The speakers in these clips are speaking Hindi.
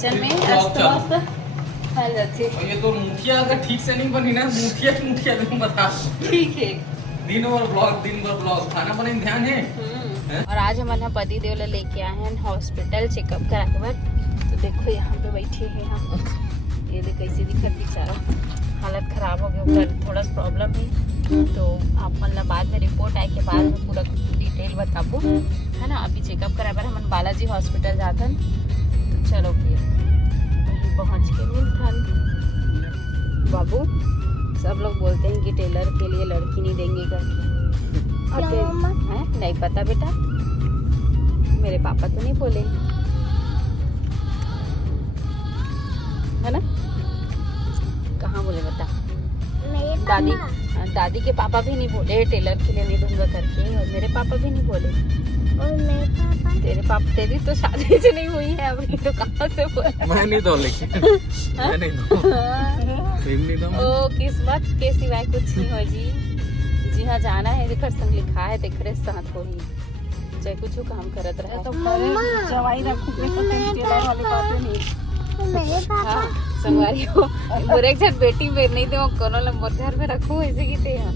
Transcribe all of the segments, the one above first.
किचन में अस्त फैल जाती है। ये तो मुठिया अगर ठीक से नहीं बनी ना, मुठिया तुम बता। ठीक है, दिन भर ब्लॉग खाना बनाने में ध्यान है। और आज हमारे यहाँ पति देव लेके आए हैं हॉस्पिटल चेकअप करा के बाद। तो देखो यहाँ पे बैठे हैं हम, ये देख कैसे दिखत सारा हालत खराब हो गया, ऊपर थोड़ा सा प्रॉब्लम है। तो आप मतलब बाद में रिपोर्ट आए के बाद में पूरा डिटेल बताबो है ना। अभी चेकअप करा बार हम बालाजी हॉस्पिटल जातन, तो चलो फिर वहीं पहुँच के मिलथन। बाबू सब लोग बोलते हैं कि टेलर के लिए लड़की नहीं देंगे करके, नहीं पता बेटा, मेरे पापा तो नहीं बोले है ना। कहाँ बोले बता, दादी के पापा भी नहीं बोले टेलर के लिए नहीं दूंगा करके, और मेरे पापा भी नहीं बोले। और मेरे पापा, तेरे पापा, तेरी तो शादी से नहीं हुई है अभी, तो कहाँ से बोला। मैं नहीं दो, लेकिन मैं नहीं दो। ओ किस्मत के सिवाय कुछ नहीं हो जी। जी हाँ, जाना है देखर संग लिखा है, देखरे साथ हो ही चाहे कुछ काम करत रहे तो जवाई रखू के तो टेलर वाली बात नहीं। मेरे पापा संगवारी हो मोरे एक बेटी में नहीं दे कोनो ल मोर घर में रखू ऐसे की ते हैं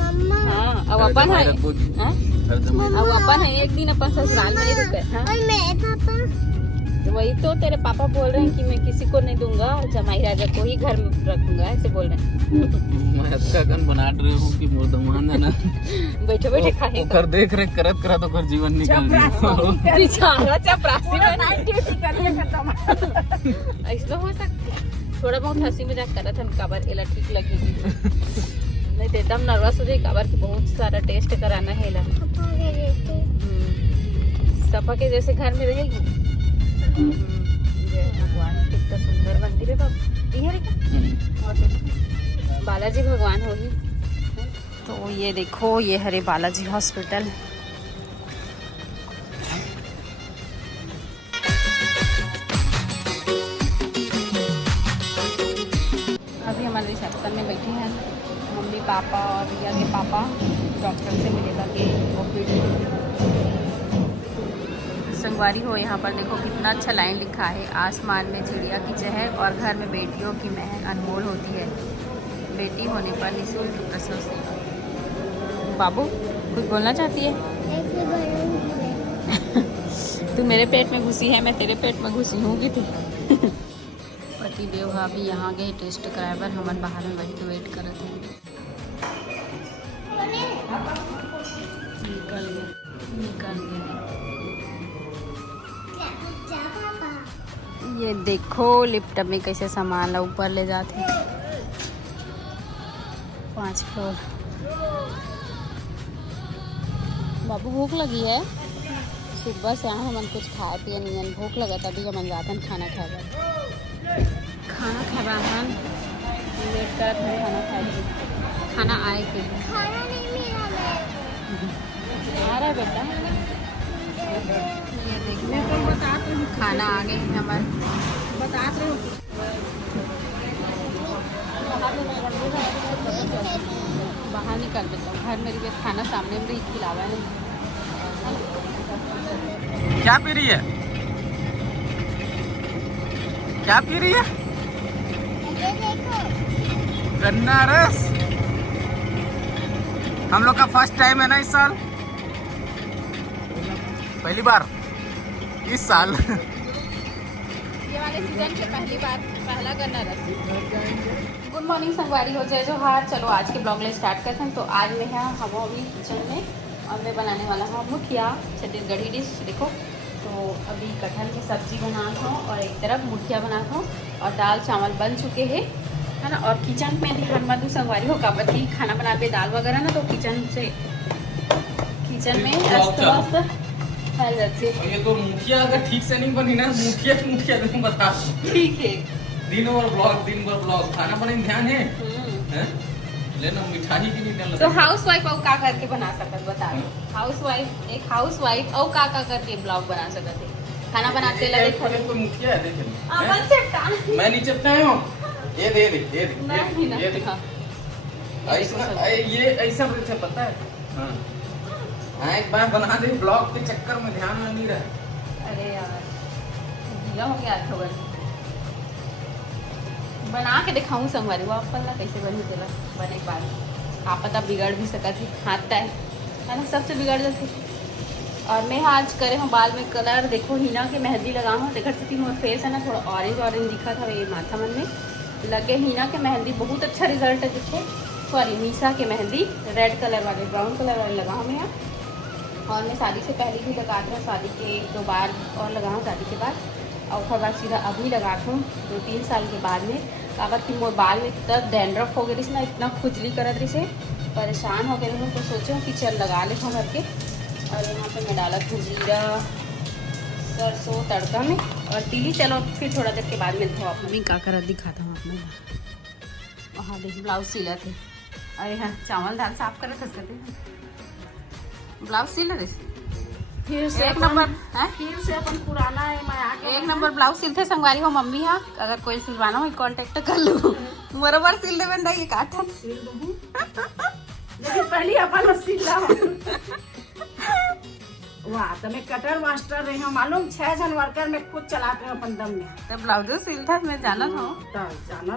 मम्मा। हां अब अपन है, अब अपन है, एक दिन अपन ससुराल में नहीं रुके। हां और मेरे पापा, तो वही तो तेरे पापा बोल रहे हैं कि मैं किसी को नहीं दूंगा, जमाई राजा को ही घर में रखूंगा, ऐसे बोल रहे हैं। मैं अच्छा गन बना रही हूँ कि मोर दमान है ना, बैठे बैठे खाए कर देख रेख करत करा तो कर जीवन निकल गया। बेचारा चपरासी में ऐसा हो सकता, थोड़ा बहुत हंसी मजाक करत हम, काबर एला ठीक लगेगी नहीं तो एकदम नर्वस हो जाए काबर की बहुत सारा टेस्ट कराना है एला। सपा के जैसे घर में रहेगी। जय भगवान, कितना सुंदर मंदिर है बाबू, ये क्या बालाजी भगवान होगी। तो ये देखो, ये हरे बालाजी हॉस्पिटल। अभी हमारे रिसेप्शन में बैठे हैं मम्मी पापा और भैया के पापा, डॉक्टर से मिलेगा कि संगवारी हो। यहाँ पर देखो कितना अच्छा लाइन लिखा है, आसमान में चिड़िया की चहक और घर में बेटियों की महक अनमोल होती है, बेटी होने पर निःशुल्क प्रसव सेवा। बाबू कुछ बोलना चाहती है? तू मेरे पेट में घुसी है, मैं तेरे पेट में घुसी हूँ कि तू। पति देव भाभी यहाँ गए टेस्ट कराए पर, हम बाहर में बैठ के वेट करते हैं। निकल गए। ये देखो लिफ्ट में कैसे सामान ऊपर ले जाते हैं, 5 फ्लोर। बाबू भूख लगी है, सुबह से आए हमन कुछ खाए पिए नहीं, भूख लगा तभी हमन जातन खाना खाए हमन वेट करत हैं खाना खाए, खाना आए के खाना नहीं मिला आ रहा बेटा। ये देखो खाना आ गए हमारे, बता रहे बाहर निकल देता हूँ, घर मेरी भी खाना सामने में ही खिलावा नहीं। क्या पी रही है, क्या पी रही है? गन्ना रस। हम लोग का फर्स्ट टाइम है ना इस साल, पहली बार इस साल। ये वाले सीजन के पहली बार पहला गन्ना रस। गुड मॉर्निंग संगवारी हो, जय जोहार। चलो आज के ब्लॉग ले स्टार्ट करते हैं। तो आज मैं यहाँ हम अभी किचन में और मैं बनाने वाला हूँ मुठिया, छत्तीसगढ़ी डिश। देखो तो अभी कटहल की सब्जी बनाता हूँ और एक तरफ मुठिया बनाता हूँ, और दाल चावल बन चुके हैं है ना। और किचन में ध्यान मत संगवारी हो, काबती खाना बनाते दाल वगैरह ना, तो किचन में मस्त फैल जाती है। ये तो मुठिया अगर ठीक से नहीं बनी ना, मुठिया तुम बता। ठीक है, दिन भर ब्लॉग खाना बनाने में ध्यान है। लेना मिठाई की नहीं। तो हाउसवाइफ और का करके बना सकत बता। हाउसवाइफ और का करके ब्लॉग बना सकत है, खाना बनाते लगे खड़े। कोई मुठिया है देख, मैं नीचे चिपकाया हूँ, ये दे ये ऐसा पता है। हाँ एक बार बना दे, ब्लॉग के चक्कर में ध्यान में नहीं रहा। अरे यार पूजा हो गया 8 बजे बना के दिखाऊँ संगवारी वो अपन ला कैसे बनी तेला बने के बाद आप पता बिगड़ भी सकत है हाथ तय है ना सबसे बिगड़ जाती। और मैं आज करे हूँ बाल में कलर देखो हिना के मेहंदी लगा हूँ देखर सकती मोर फेस है ना थोड़ा ऑरेंज दिखा था ये माथा मन में लगे हिना के मेहंदी बहुत अच्छा रिजल्ट है दिखे। सॉरी मीसा के मेहंदी रेड कलर वाले ब्राउन कलर वाले लगा हूँ मैं यहाँ। और मैं शादी से पहले भी लगाती हूँ शादी के 2 बार और लगा हूँ शादी के बाद और उसके बाद सीधा अभी लगाती हूँ 2-3 साल के बाद में काबर कि मोर बाल में इतना डैंड्रफ हो गई ना इतना खुजली करत रही से परेशान हो गए हूँ तो सोचो कि चल लगा लेता हूँ करके। और यहाँ पे मैं डाला था जीरा सरसों तड़का में और तिली। चलो फिर थोड़ा देर के बाद मिलता हूँ आप मम्मी का कर दिखाता हूँ अपने वहाँ देखिए ब्लाउज सिला थे। अरे हाँ चावल दाल साफ कर ब्लाउज सिल रहे फिर से एक नंबर है फिर से अपन पुराना है मैं आके 1 नंबर ब्लाउज सिलते संगवारी हो मम्मी। हाँ अगर कोई सिलवाना हो कांटेक्ट कर लो बराबर सिल दे बंदा ये काटन सिल दूँ लेकिन पहले अपन सिला वाह तो मैं कटर मास्टर रही हूँ मालूम 6 जन वर्कर में खुद चलाते हैं अपन दम में तो ब्लाउज सिलता मैं जाना था तब जाना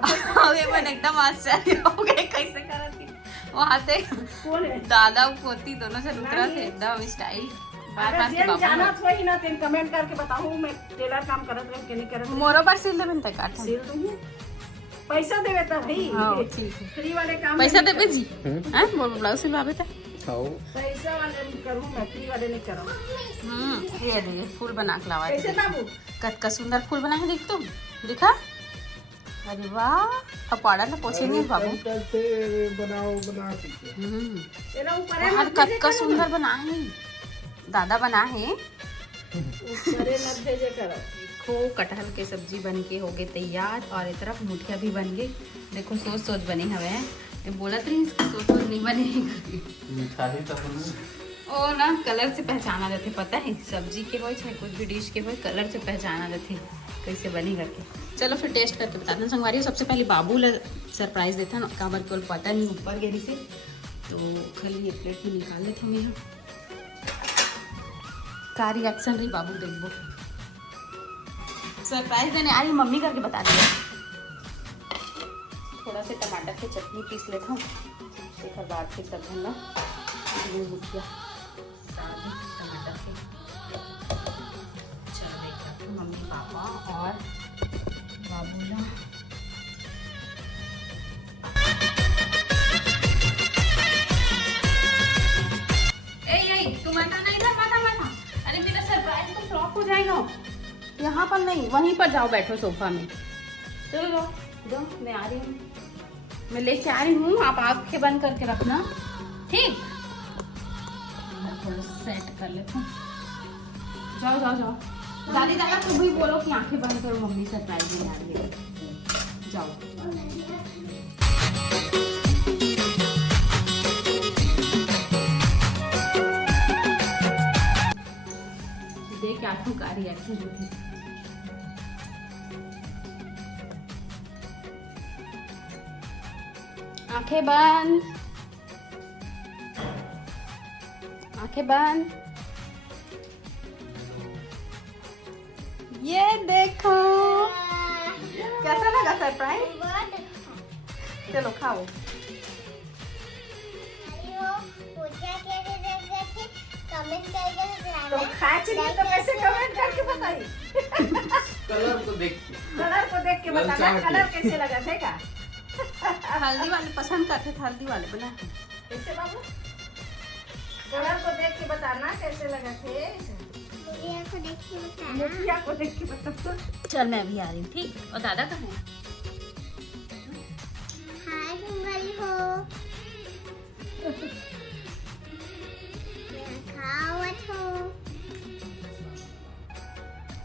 अरे मन एकदम आश्चर्य हो गए कैसे करती वहाँ से कौन है दादा पोती दोनों से उतरा थे एकदम स्टाइल बार बार के अगर बाबू जाना तो ही ना तेन कमेंट करके बताऊँ मैं टेलर काम करत रही कि नहीं करत रही। मोरो बार सिल देबे त काट सिल दूँगी पैसा देवे तब भाई हाँ ठीक है फ्री वाले काम पैसा नहीं देबे जी हैं बोल ब्लाउज सिलवाबे त खाओ पैसा वाले करूँ मैं फ्री वाले नहीं करूँ। ये देखिए फूल बना के लावा कैसे बाबू कतका सुंदर फूल बना के देख तुम दिखा। अरे वाह अब पाड़ा ना पोछे नहीं बाबू बनाओ बना तेरा ऊपर है बाहर कतका सुंदर बना है दादा बना है। ऊपर है मत भेजे करो। देखो कटहल के सब्जी बन के हो गए तैयार और एक तरफ मुठिया भी बन गई। देखो सोच सोच बने हवे ये बोलत रही सोच सोच नहीं बने मिठाई तो ओ ना कलर से पहचाना जाते पता है सब्जी के होए चाहे कुछ भी डिश के होए कलर से पहचाना जाते कैसे बनी करके। चलो फिर टेस्ट करके बताते हैं संगवारी। सबसे पहले बाबू ला सरप्राइज देता ना काबर को पता नहीं ऊपर गिरी से तो खाली एक प्लेट में निकाल लेता हूँ यहाँ का रिएक्शन रही बाबू देखो सरप्राइज देने आई मम्मी करके बता दिया। थोड़ा से टमाटर की चटनी पीस लेता हूँ एक बाद फिर सब भरना मुठिया टमाटर के चल देखा मम्मी पापा और बाबूला तुम ऐसा नहीं था माथा अरे मेरा सरप्राइज तो फ्लॉप हो जाएगा। यहाँ पर नहीं वहीं पर जाओ बैठो सोफा में चलो दो मैं आ रही हूँ मैं लेके आ रही हूँ आप आंखें बंद करके रखना ठीक। थोड़ा सेट कर लेता हूँ जाओ जाओ जाओ दादी दादा तुम भी बोलो कि आंखें बंद करो मम्मी सरप्राइज में आ रही है जाओ। देख आंखों का रिएक्शन जो थी आंखें बंद आंखें बंद ये देखो कैसा लगा सरप्राइज चलो खाओ। तो खाच नहीं तो कैसे कमेंट करके बताइए कलर को देख के बताना कलर कैसे लगा थे का हल्दी वाले पसंद करते थे हल्दी वाले बना कैसे बाबू कलर को देख के बताना कैसे लगा थे मुखिया को देख के बताना। चल मैं अभी आ रही हूँ ठीक। और दादा कहाँ है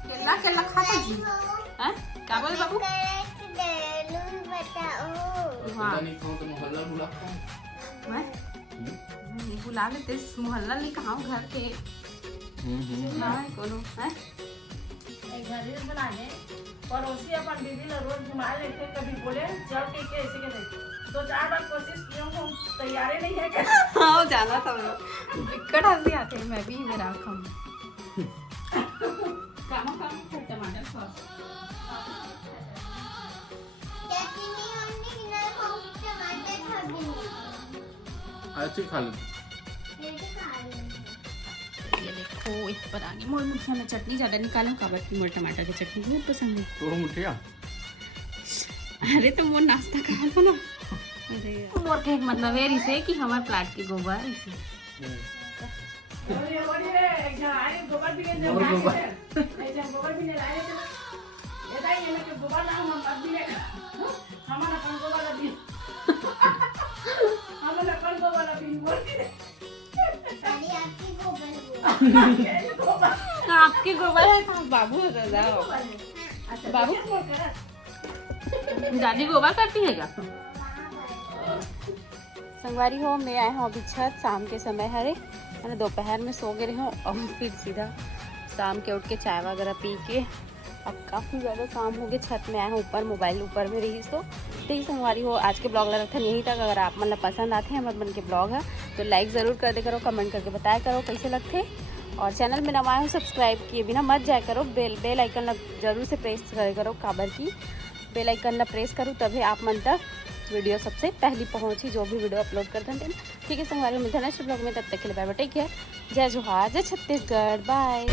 केला केला खाता जी हैं क्या बोले बाबू हाँ नहीं खाओ तो मोहल्ला बुलाता मैं बुला लेते मोहल्ला नहीं कहाँ घर के हाँ कोनो हैं एक घर बना ले पड़ोसी अपन दीदी ला रोज घुमा लेते कभी बोले चल ठीक है ऐसे के 2-4 बार कोशिश की हूँ तैयारी नहीं है क्या हाँ जाना था दिक्कत हंसी आती है मैं भी मेरा खाऊं टमाटर सॉस ऐसे खा ले। ये देखो इस पर आगे मोड़ मसाला चटनी ज़्यादा निकालो, काबर की मोड़ टमाटर की चटनी बहुत पसंद है। तो मुठिया अरे तो वो नाश्ता कहा था ना। अरे मोर के मतलब है इसे कि हमारे प्लाट की गोबर इसे गोबर भी नहीं लाए गोबर लाओ हम बात भी हमारा कौन गोबर अभी हमारा कौन गोबर अभी बोल के आपकी गोबर है बाबू जाओ बाबू दादी गोबर करती है क्या? संगवारी हो मैं आए हूँ अभी छत, शाम के समय है, मैंने दोपहर में सो गए हूँ और फिर सीधा शाम के उठ के चाय वगैरह पी के अब काफ़ी ज़्यादा शाम हो गई, छत में आए हैं ऊपर, मोबाइल ऊपर में रही। तो ठीक संगवारी हो, आज के ब्लॉग लगा था यही तक। अगर आप मतलब पसंद आते हैं हमारे मन के ब्लॉग है तो लाइक ज़रूर कर दे करो, कमेंट करके बताया करो कैसे लगते, और चैनल में नया हो सब्सक्राइब किए बिना मत जाया करो, बेल आइकन जरूर से प्रेस करे करो, काबर की बेल आइकन प्रेस करूँ तभी आप मन तक वीडियो सबसे पहली पहुंची जो भी वीडियो अपलोड करते हैं। ठीक है संगवारी, मिलते हैं नेक्स्ट ब्लॉग में, तब तक के लिए बाय बाय, टेक केयर, जय जोहार, जय छत्तीसगढ़, बाय।